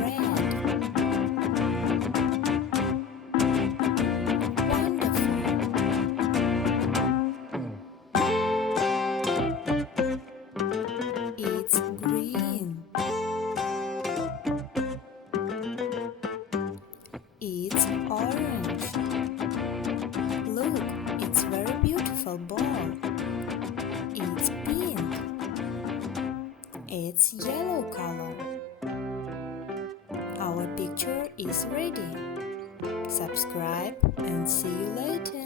red. Wonderful. It's green. It's orange. Look, it's very beautiful ball. It's pink. It's yellow color. Our picture is ready. Subscribe and see you later.